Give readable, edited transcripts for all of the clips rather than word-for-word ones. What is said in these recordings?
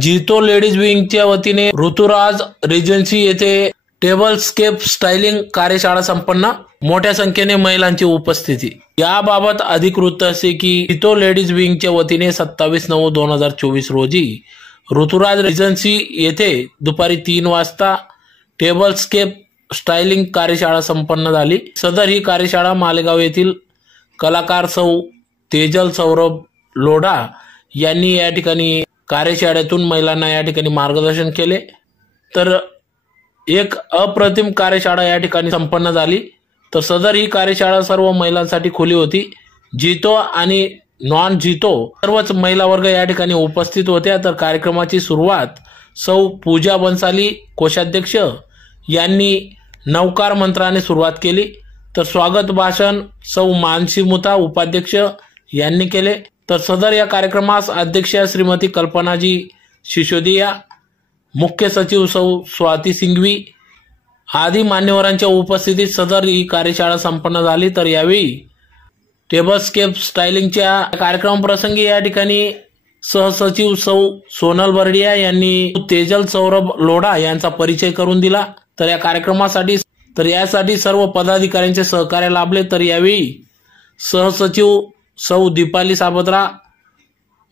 जितो लेडीज विंगच्या वतीने ऋतुराज रेजन्सी येथे टेबलस्केप स्टायलिंग कार्यशाळा संपन्न, मोठ्या संख्येने महिलांची उपस्थिती। याबाबत अधिक वृत्त असे की जितो लेडीज विंगच्या वतीने 27/9/2024 रोजी ऋतुराज रेजन्सी येथे दुपारी 3 वाजता टेबलस्केप स्टायलिंग कार्यशाळा संपन्न झाली। सदर ही कार्यशाळा मालेगाव येथील कलाकार सौ तेजल सौरभ लोढा यांनी या ठिकाणी कार्यशाळेतून महिलांना या ठिकाणी मार्गदर्शन केले। तर एक अप्रतिम कार्यशाळा या ठिकाणी संपन्न झाली। तर सदर ही कार्यशाळा सर्व महिलांसाठी खुली होती। जितो आणि नॉन जितो सर्वच महिला वर्ग या ठिकाणी उपस्थित होत्या। तर कार्यक्रमाची सुरुवात सौ पूजा बन्साली कोषाध्यक्ष यांनी नवकार मंत्राने सुरुवात केली। तर स्वागत भाषण सौ मानसी मुता उपाध्यक्ष यांनी केले। तर सदर या कार्यक्रमास अध्यक्षा श्रीमती कल्पनाजी सिसोदिया, मुख्य सचिव सौ स्वाती सिंघवी आदी मान्यवरांच्या उपस्थितीत सदर ही कार्यशाळा संपन्न झाली। तर यावेळी टेबलस्केप स्टायलिंगच्या कार्यक्रम प्रसंगी या ठिकाणी सहसचिव सौ सोनल बर्डिया यांनी तेजल सौरभ लोढा यांचा परिचय करून दिला। तर या कार्यक्रमासाठी यासाठी सर्व पदाधिकाऱ्यांचे सहकार्य लाभले। तर यावेळी सहसचिव सौ दीपाली साबत्रा,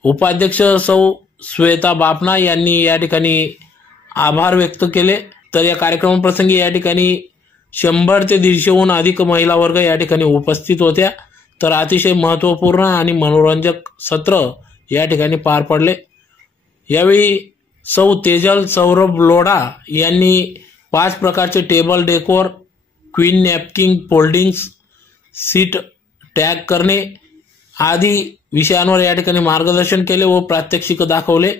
उपाध्यक्ष सौ श्वेता बापना यांनी या ठिकाणी आभार व्यक्त केले। तर या कार्यक्रमाप्रसंगी या ठिकाणी 100 ते 150हून अधिक महिला वर्ग या ठिकाणी उपस्थित होत्या। तर अतिशय महत्त्वपूर्ण आणि मनोरंजक सत्र या ठिकाणी पार पडले। यावेळी सौ तेजल सौरभ लोढा यांनी 5 प्रकारचे table decor, queen napkin foldings, seat tag करणे आदी विषयांवर या ठिकाणी मार्गदर्शन केले व प्रात्यक्षिक दाखवले।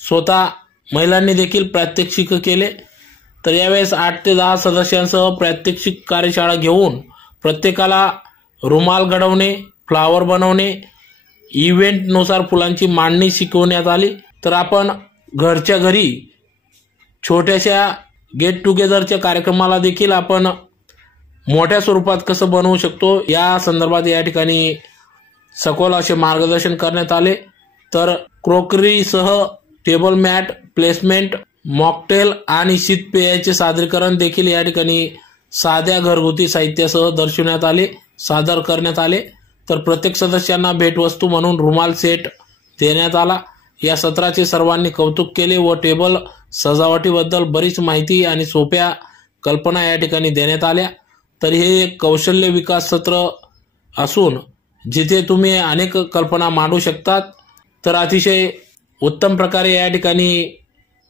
स्वतः महिलांनी देखील प्रात्यक्षिक केले। तर यावेळेस 8 ते 10 सदस्यांसह प्रात्यक्षिक कार्यशाळा घेऊन प्रत्येकाला रुमाल घडवणे, फ्लावर बनवणे, इव्हेंटनुसार फुलांची मांडणी शिकवण्यात आली। तर आपण घरच्या घरी छोट्याशा गेट टुगेदरच्या कार्यक्रमाला देखील आपण मोठ्या स्वरूपात कसं बनवू शकतो या संदर्भात या ठिकाणी सखोल असे मार्गदर्शन करण्यात आले। तर क्रोकरीसह टेबल मॅट प्लेसमेंट, मॉकटेल आणि शीतपेयाचे सादरीकरण देखील या ठिकाणी साध्या घरगुती साहित्यासह सादर करण्यात आले। तर प्रत्येक सदस्यांना भेटवस्तू म्हणून रुमाल सेट देण्यात आला। या सत्राचे सर्वांनी कौतुक केले व टेबल सजावटीबद्दल बरीच माहिती आणि सोप्या कल्पना या ठिकाणी देण्यात आल्या। तर हे एक कौशल्य विकास सत्र असून जिथे तुम्ही अनेक कल्पना मांडू शकतात। तर अतिशय उत्तम प्रकारे या ठिकाणी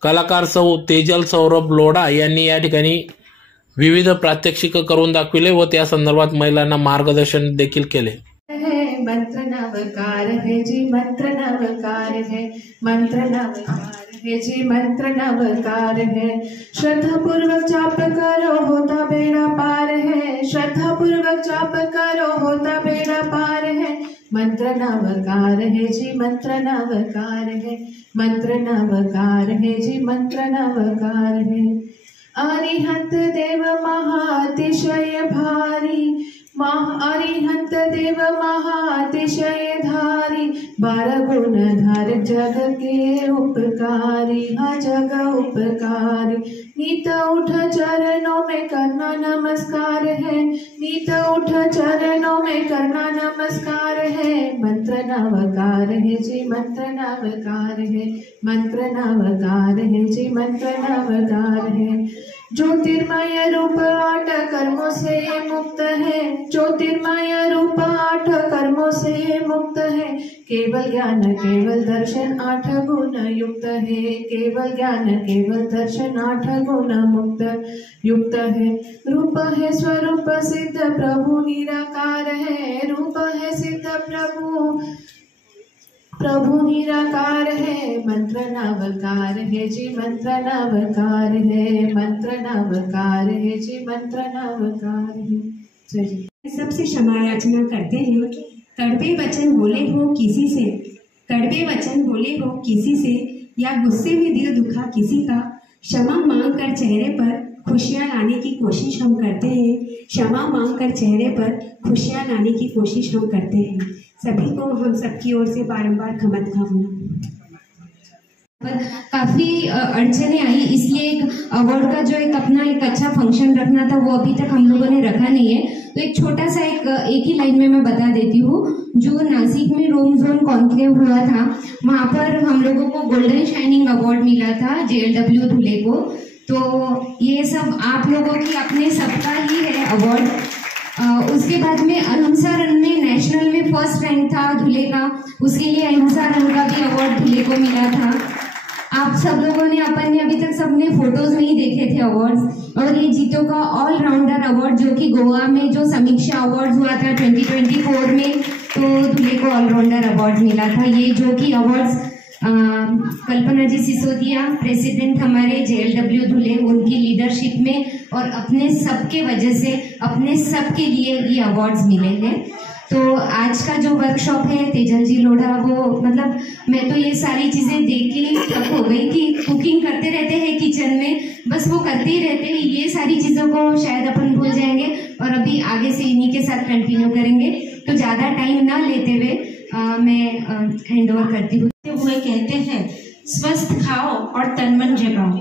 कलाकार सौ तेजल सौरभ लोढा यांनी या ठिकाणी विविध प्रात्यक्षिक करून दाखविले व त्या संदर्भात महिलांना मार्गदर्शन देखील केले। मंत्र नवकार है जी, मंत्र नवकार है, मंत्र नवकार है जी, मंत्र नवकार है। श्रद्धा पूर्वक जाप करो होता बेड़ा पार है, श्रद्धा पूर्वक जाप करो होता बेड़ा पार है। मंत्र नवकार है जी, मंत्र नवकार है, मंत्र नवकार है जी, मंत्र नवकार है। अरिहंत देव महातिशय भारी, अरिहंत देव महातिशय धारी, 12 गुणधार जग के उपकारी, हाँ जग उपकारी। नीत उठ चरणों में करना नमस्कार है, नीत उठ चरणों में करना नमस्कार है। मंत्र नवकार है जी, मंत्र नवकार है, मंत्र नवकार है जी, मंत्र नवकार है। ज्योतिर्मय रूप 8 कर्मों से मुक्त है, ज्योतिर्मय रूप 8 कर्मों से मुक्त है। केवल ज्ञान केवल दर्शन 8 गुण युक्त है, केवल ज्ञान केवल दर्शन 8 गुण मुक्त युक्त है। रूप है स्वरूप सिद्ध प्रभु निराकार है, रूप है सिद्ध प्रभु निराकार है। मंत्र नवकार है जी, मंत्र नवकार है, मंत्र नवकार है जी, मंत्र नवकार है। सबसे क्षमा याचना करते हैं। कड़वे वचन बोले हो किसी से, कड़वे वचन बोले हो किसी से, या गुस्से में दिल दुखा किसी का, क्षमा मांग कर चेहरे पर खुशियाँ लाने की कोशिश हम करते हैं, क्षमा मांग कर चेहरे पर खुशियाँ लाने की कोशिश हम करते हैं। सभी को हम सबकी ओर से बारंबार क्षमा कामना। पर काफ़ी अड़चने आई, इसलिए एक अवार्ड का जो एक अपना एक अच्छा फंक्शन रखना था वो अभी तक हम लोगों ने रखा नहीं है। तो एक छोटा सा एक ही लाइन में मैं बता देती हूँ। जो नासिक में रोम जोन कॉन्क्लेव हुआ था वहाँ पर हम लोगों को गोल्डन शाइनिंग अवार्ड मिला था JLW धुले को। तो ये सब आप लोगों की अपने सबका ही है अवार्ड। उसके बाद में अहिंसा रन में नेशनल में फर्स्ट रैंक था धुले का, उसके लिए अहिंसा रन का भी अवार्ड धुले को मिला था। आप सब लोगों ने अपन ने अभी तक सबने फोटोज नहीं देखे थे अवार्ड्स, और ये जीतो का ऑल राउंडर अवार्ड जो कि गोवा में जो समीक्षा अवार्ड हुआ था 2024 में, तो धुले को ऑल राउंडर अवार्ड मिला था। ये जो कि अवार्ड्स कल्पना जी सिसोदिया प्रेसिडेंट हमारे JLW धुले, उनकी लीडरशिप में और अपने सबके वजह से अपने सबके लिए ये अवार्ड्स मिले हैं। तो आज का जो वर्कशॉप है तेजल जी लोढ़ा, वो मतलब मैं तो ये सारी चीजें देख के थक हो गई कि कुकिंग करते रहते हैं किचन में, बस वो करते ही रहते हैं, ये सारी चीजों को शायद अपन भूल जाएंगे और अभी आगे से इन्हीं के साथ कंटिन्यू करेंगे। तो ज्यादा टाइम ना लेते हुए मैं हैंड ओवर करती हूँ। हुए कहते हैं स्वस्थ खाओ और तन मन जगाओ।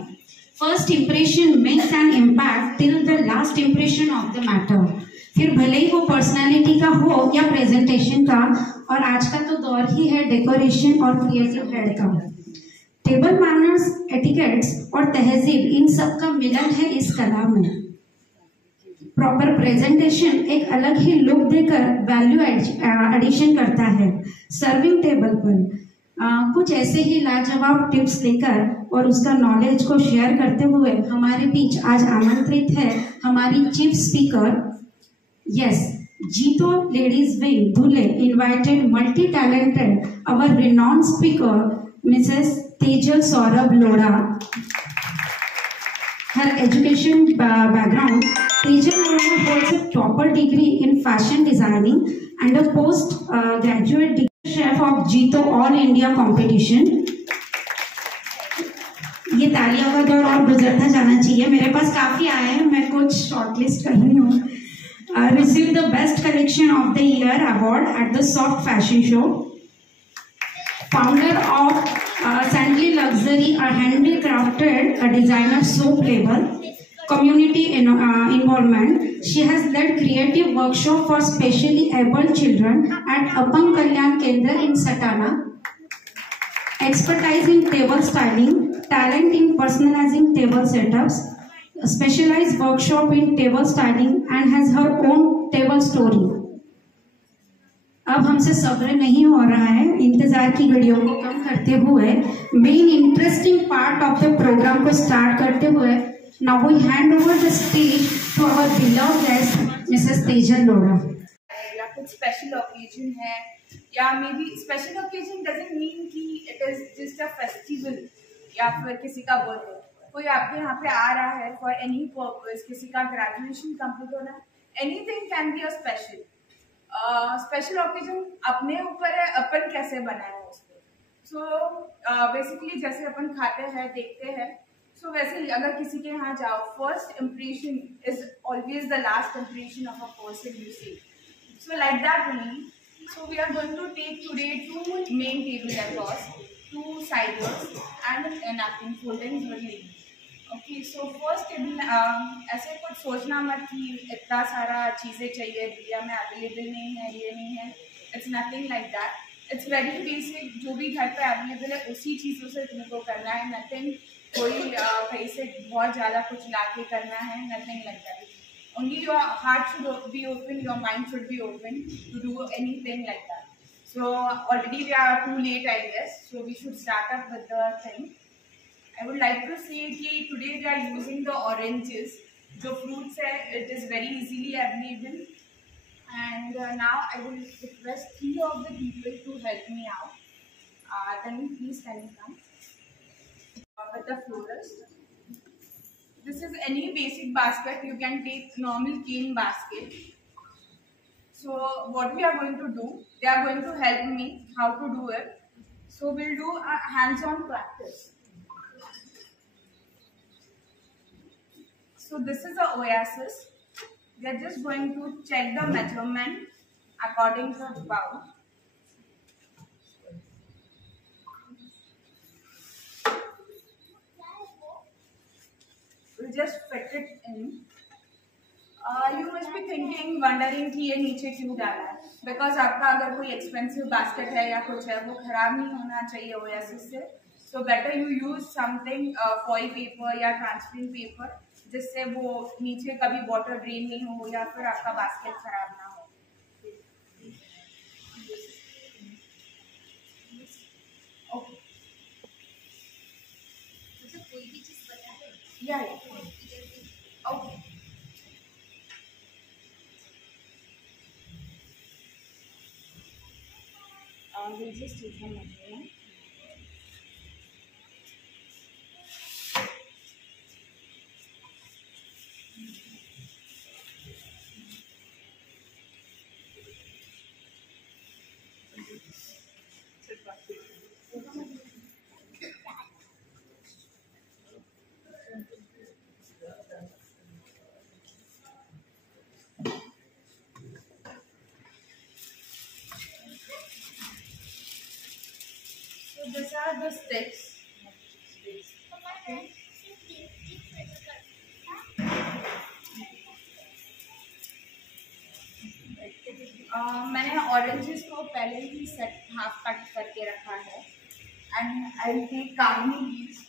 First impression makes an impact till the last impression of the matter. फिर भले ही वो पर्सनालिटी का हो या प्रेजेंटेशन का, और आज का तो दौर ही है डेकोरेशन और क्रिएटिव हेड का। टेबल मैनर्स, एटिकेट्स और तहजीब, इन सब का मिलन है इस कला में। प्रॉपर प्रेजेंटेशन एक अलग ही लुक देकर वैल्यू एडिशन करता है। सर्विंग टेबल पर कुछ ऐसे ही लाजवाब टिप्स लेकर और उसका नॉलेज को शेयर करते हुए हमारे बीच आज आमंत्रित है हमारी चीफ स्पीकर, यस, जीतो ladies wing Dhule invited multi talented our renowned speaker Mrs Tejal Saurabh Lodha. Her education background, Tejal Loढ़ा holds a topper degree in fashion designing and a post-graduate degree chef of Jito All India competition. ये तालियों का दौर और गुजरता जाना चाहिए। मेरे पास काफी आए हैं, मैं कुछ शॉर्टलिस्ट कर रही हूँ। Received the best collection of the year award at the Soft Fashion Show. Founder of Sandly Luxury, a handcrafted designer soap label. Community involvement. She has led creative workshop for specially abled children at Appam Kalyan Kendra in Satana. Expertise in table styling, talent in personalizing table setups, a specialized workshop in table styling, and has her own table story. अब हमसे सब्र नहीं हो रहा है, इंतजार की घड़ियों को कम करते हुए main interesting part of the program को स्टार्ट करते हुए now we hand over the stage to our beloved guest Mrs Tejal Lodha. या कुछ स्पेशल ओकेजन है, या maybe special occasion doesn't mean कि it is just a festival या फिर किसी का बर्थडे, कोई आपके यहाँ पे आ रहा है फॉर एनी पर्पस, किसी का ग्रेजुएशन कंप्लीट होना, anything can be a special. Special occasion अपने ऊपर है, अपन कैसे बनाए उसको। सो बेसिकली जैसे अपन खाते हैं देखते हैं, सो वैसे ही अगर किसी के यहाँ जाओ, first impression is always the last impression of a person you see. So like that only. So we are going to take today 2 main table across, 2 siders and a napkin foldings with ladies. Okay, so first table, ऐसे कुछ सोचना मत कि इतना सारा चीज़ें चाहिए, India में अवेलेबल नहीं है, ये नहीं है। It's nothing like that. It's very basic, जो भी घर पे अवेलेबल है उसी चीज़ों से तुमको करना है। नथिंग कोई कहीं से बहुत ज़्यादा कुछ ला के करना है, nothing like that. Only your heart should be open, your mind should be open to do anything like that. So already we are too late I guess, so we should start up with the thing. I would like to say कि today we are using the oranges, जो fruits है, it is very easily available, and now I will request 3 of the people to help me out. Can you come with the florist? This is any basic basket. You can take normal cane basket. So what we are going to do, they are going to help me how to do it. So we'll do a hands-on practice. So this is a oasis. We are just going to check the measurement according to the bowl. just fit it in. You must be thinking, wondering कि ये नीचे क्यों डाला है, because आपका अगर कोई expensive basket है या कुछ है वो खराब नहीं होना चाहिए ओएसिस से, so better you use something foil paper या transparent paper जिससे वो नीचे कभी water drain नहीं हो या फिर आपका basket खराब ना हो. Okay. Yeah. Okay. We'll just take some material. These are the sticks. Okay. मैंने ऑरेंजेस को पहले ही सेट हाफ कट करके रखा है एंड आई विल टेक काउनी लीव्स.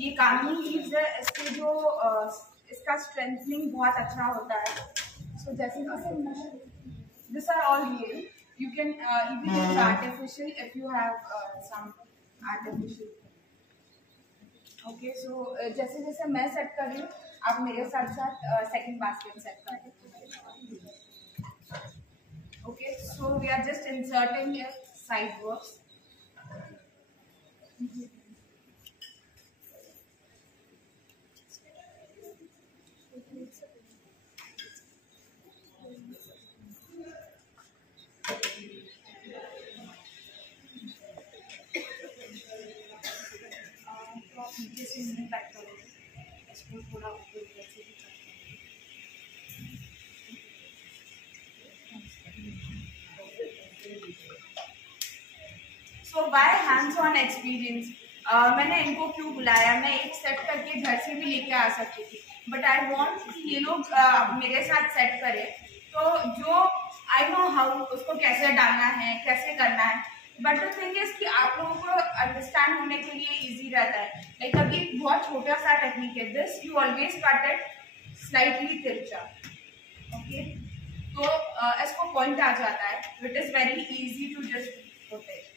ये कामनी लीव्स है, इसके जो इसका स्ट्रेंथनिंग बहुत अच्छा होता है. सो जैसे this are all real. You can even use artificial if you have some artificial. Okay, so जैसे जैसे मैं सेट कर रही हूँ आप मेरे साथ साथ सेकंड बास्केट सेट कर दें. Okay, so we are just inserting it sidewards. So by hands-on experience, मैंने इनको क्यों बुलाया, मैं एक सेट करके घर से भी लेके आ सकती थी, बट आई वांट कि ये लोग मेरे साथ सेट करें. तो जो आई नो हाउ उसको कैसे डालना है, कैसे करना है, बट द थिंग इज कि आप लोगों को अंडरस्टैंड होने के लिए इजी रहता है. लाइक अभी एक बहुत छोटा सा टेक्निक है, this you always cut it slightly तिरछा. ओके, तो इसको पॉइंट आ जाता है. It is very easy to just put it.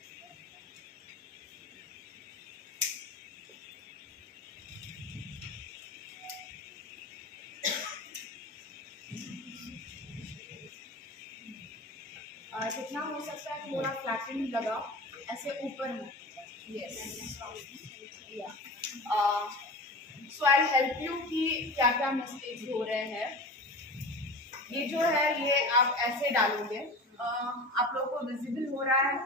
जितना हो सकता है थोड़ा फ्लैटन लगाओ, ऐसे ऊपर में. यस, या सो आई हेल्प यू कि क्या क्या मिस्टेक्स हो रहे हैं. ये जो है ये आप ऐसे डालोगे, आप लोगों को विजिबल हो रहा है.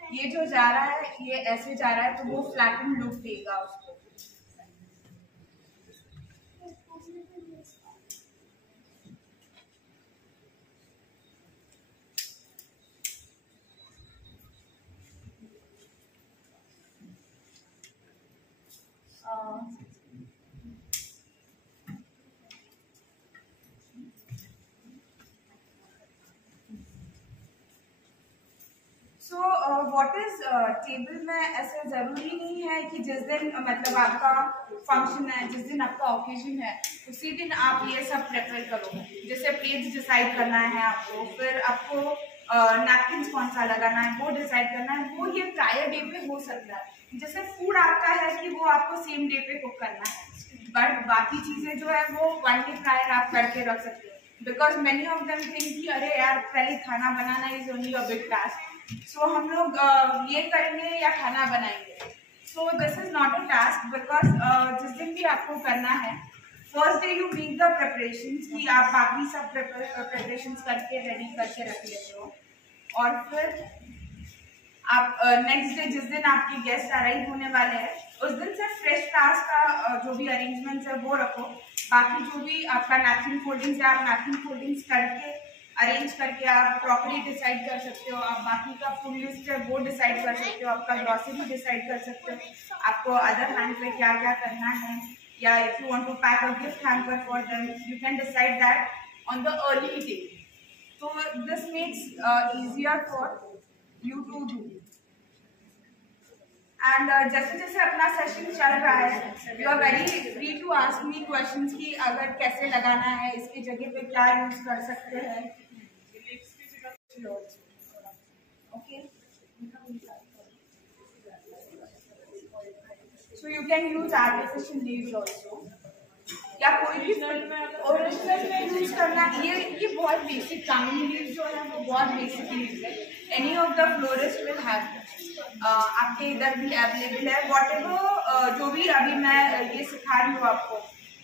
ये जो जा रहा है ये ऐसे जा रहा है, तो वो फ्लैटन लुक देगा उसको. सो व्हाट इज टेबल में ऐसे ज़रूरी नहीं है कि जिस दिन मतलब आपका फंक्शन है, जिस दिन आपका ओकेजन है, उसी दिन आप ये सब प्रेफर करो. जैसे प्लेट्स डिसाइड करना है आपको, फिर आपको नैपकिन्स कौन सा लगाना है वो डिसाइड करना है, वो ये प्रायर डे पे हो सकता है. जैसे फूड आपका है कि वो आपको सेम डे पे कुक करना है, बट बाकी चीज़ें जो है वो 1 डे प्रायर आप करके रख सकते हो. Because many of them think कि अरे यार पहले खाना बनाना is only a big task, so हम लोग ये करेंगे या खाना बनाएंगे. So this is not a task, because जिस दिन भी आपको करना है first day you make the preparation कि आप बाकी सब प्रिपरेशन करके रेडी करके रख लेते हो, और फिर आप नेक्स्ट डे जिस दिन आपके गेस्ट अराइव होने वाले हैं उस दिन सिर्फ फ्रेश फ्लावर्स का जो भी अरेंजमेंट है वो रखो। बाकी जो भी आपका नैपकिन फोल्डिंग्स है, आप नैपकिन फोल्डिंग्स करके अरेंज करके आप क्रॉकरी डिसाइड कर सकते हो, आप बाकी का फुल लिस्ट है वो डिसाइड कर सकते हो, आपका ग्रॉसरी डिसाइड कर सकते हो, आपको अदर हैंड पे क्या क्या करना है, या if you want to pack a gift hamper for them you can decide that on the early day. तो this makes easier for you to do। And जैसे जैसे अपना सेशन चल रहा है you are very free to ask me questions कि अगर कैसे लगाना है, इसकी जगह पे क्या यूज कर सकते हैं। Okay, so you can use artificial leaves also, या कोई भी ओरिजिनल में यूज करना। ये बहुत बेसिक कामिनी लीव्स जो है वो बहुत बेसिक लीव्स है। Any of the florist will have, आपके इधर भी अवेलेबल है। व्हाटएवर जो भी अभी मैं ये सिखा रही हूँ आपको,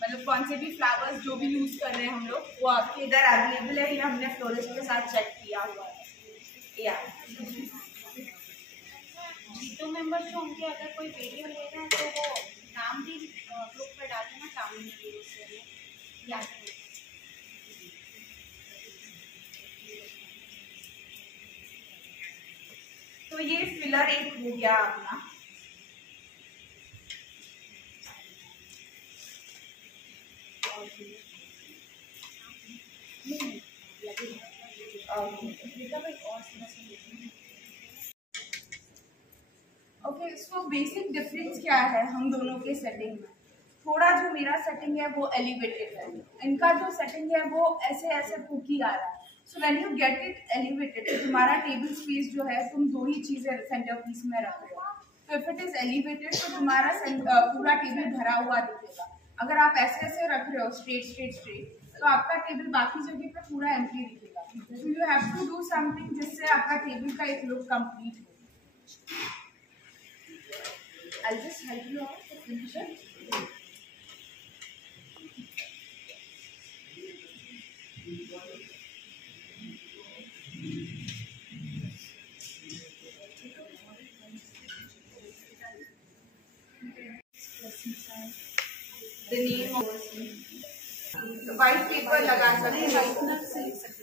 मतलब कौन से भी फ्लावर्स जो भी यूज कर रहे हैं हम लोग, वो आपके इधर अवेलेबल है। ये हमने फ्लोरिस्ट के साथ चेक किया हुआ है। या जीतो मेंबर जो होंगे, अगर कोई वीडियो ले रहे हैं तो वो नाम भी ग्रुप पे डाल देना, कामिनी लीव्स से याद रखें। तो ये फिलर एक हो गया अपना। ओके, सो बेसिक डिफरेंस क्या है हम दोनों के सेटिंग में। थोड़ा जो मेरा सेटिंग है वो एलिवेटेड है, इनका जो सेटिंग है वो ऐसे ऐसे फूकी आ रहा है। So when you get it elevated, तुम्हारा टेबल स्पेस जो है तुम दो ही चीजें सेंटर पीस में रख रहे हो। तो इफ इट इज एलिवेटेड तो तुम्हारा पूरा टेबल भरा हुआ दिखेगा। अगर आप ऐसे ऐसे रख रहे हो स्ट्रेट तो आपका टेबल बाकी जगह पे पूरा एम्प्टी दिखेगा। So you have to do something जिससे आपका टेबल का एक लुक कंप्लीट हो। I'll just help you out to finish it. The name of white paper लगा सकते हो,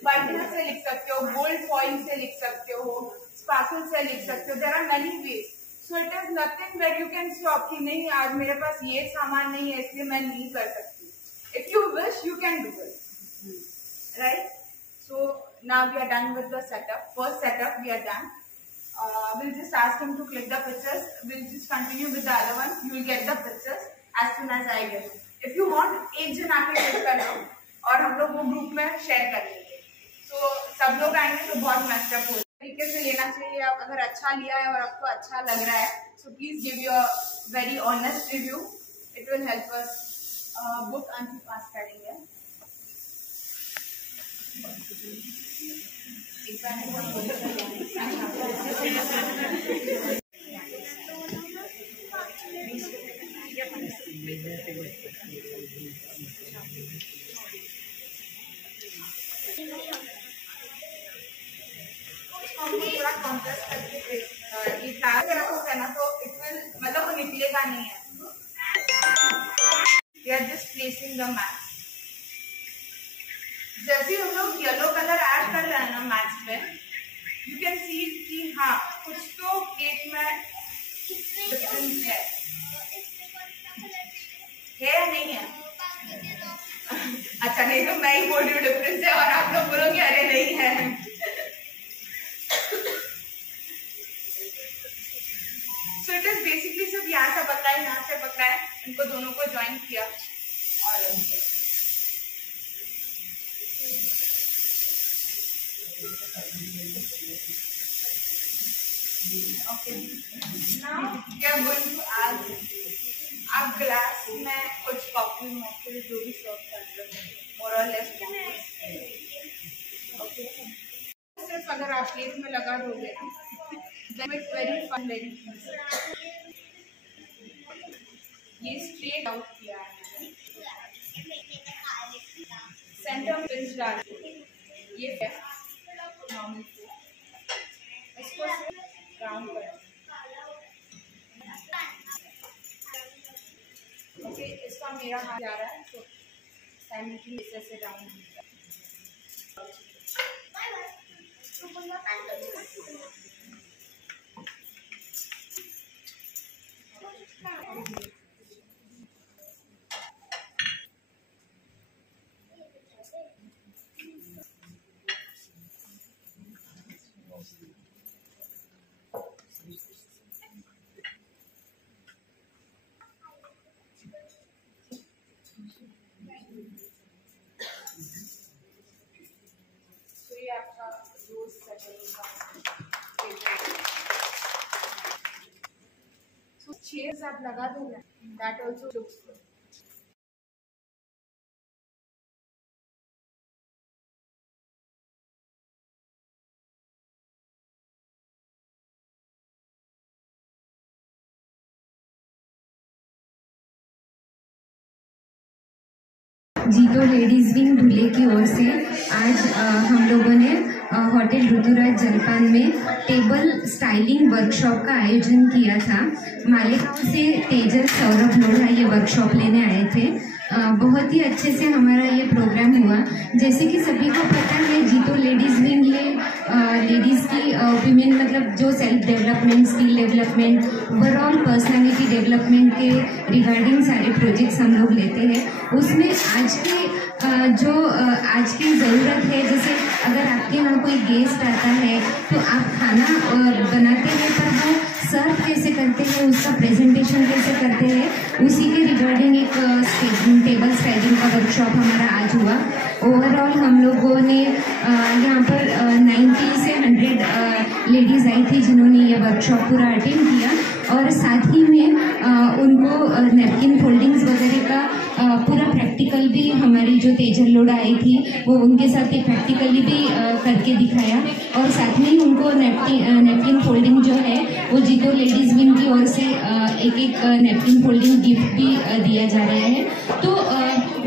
whitener से लिख सकते हो, gold foil से लिख सकते हो, sparkle से लिख सकते हो। There are many ways. So it is nothing that you can stop कि नहीं आज मेरे पास ये सामान नहीं है इसलिए मैं नहीं कर सकती। If you wish, you can do it, right? So now we are done with the setup. First setup we are done. We'll just ask him to click the pictures. We'll just continue with the other one. You will get the pictures as soon as I get it. If you want, एक जन आके click कर लो और हम लोग वो group में share कर लेंगे। So सब लोग आएंगे तो बहुत messed up हो तरीके से लेना चाहिए। आप अगर अच्छा लिया है और आपको अच्छा लग रहा है so please give your very honest review. It will help us book anti pass करेंगे। थोड़ा कॉन्ट्रास्ट करके ये फ्लावर अगर होगा ना तो इट विल मतलब वो निकलेगा नहीं है। We are just placing the match. जब भी हम लोग येलो कलर ऐड कर रहे हैं ना मैच में, यू कैन सी कि हाँ कुछ तो केक में डिफरेंस है या नहीं है। अच्छा, नहीं तो मैं ही बोल रही हूँ डिफरेंस है और आप लोग बोलोगे अरे नहीं है। So it is basically सिर्फ यहाँ से पकड़ा है, यहाँ से पकड़ा है, इनको दोनों को ज्वाइन किया और okay. Now we are going to add, आप ग्लास में कुछ कॉफी मोकटेल जो भी सर्व कर रहे हो मोर और लेस ओके। सिर्फ अगर आप प्लेट में लगा दोगे ना then it's very fun, very easy। ये स्ट्रेट आउट किया है, सेंटर में पिंच डाल ये है नॉर्मल। इसको राउंड करें। ओके, इसका मेरा हाथ जा रहा है तो साइमल्टेनियसली ऐसे राउंड होगा। आपका रोज सेटलिंग का चेयर्स आप लगा दो ना, दैट आल्सो लुक्स गुड। जीतो लेडीज विंग धुले की ओर से आज हम लोगों ने होटल ऋतुराज जलपान में टेबल स्टाइलिंग वर्कशॉप का आयोजन किया था। मालेगांव से तेजल सौरभ लोढ़ा ये वर्कशॉप लेने आए थे। बहुत ही अच्छे से हमारा ये प्रोग्राम हुआ। जैसे कि सभी को पता है, जीतो लेडीज विंग ये लेडीज़ की विमेन मतलब जो self development, skill development, overall personality development के रिगार्डिंग सारे प्रोजेक्ट्स हम लोग लेते हैं। उसमें आज की ज़रूरत है, जैसे अगर आपके यहाँ कोई गेस्ट आता है तो आप खाना बनाते हैं, पर वो सर्व कैसे करते हैं, उसका प्रेजेंटेशन कैसे करते हैं, उसी के रिगार्डिंग एक टेबल स्टाइलिंग का वर्कशॉप हमारा आज हुआ। ओवरऑल हम लोगों ने यहाँ पर 90 से 100 लेडीज़ आई थी जिन्होंने ये वर्कशॉप पूरा अटेंड किया, और साथ ही में उनको नैपकिन फोल्डिंग्स वगैरह का पूरा प्रैक्टिकल भी हमारी जो तेजल लोढ़ा आई थी वो उनके साथ एक प्रैक्टिकली भी करके दिखाया, और साथ में ही उनको नैपकिन फोल्डिंग जो है वो जीतो लेडीज़ विंग की ओर से एक नैपकिन फोल्डिंग गिफ्ट भी दिया जा रहा है। तो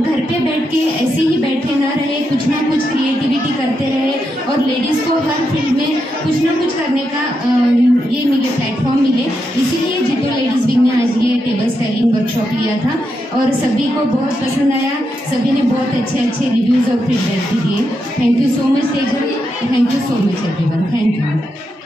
घर पे बैठ के ऐसे ही बैठे ना रहे, कुछ ना कुछ क्रिएटिविटी करते रहे, और लेडीज़ को हर फील्ड में कुछ ना कुछ करने का ये मिले, प्लेटफॉर्म मिले। इसीलिए जीतो लेडीज़ विंग ने आज ये टेबल स्टाइलिंग वर्कशॉप लिया था, और सभी को बहुत पसंद आया। सभी ने बहुत अच्छे रिव्यूज़ और फीडबैक भी दिए। Thank you so much Tejal, thank you so much everyone, thank you.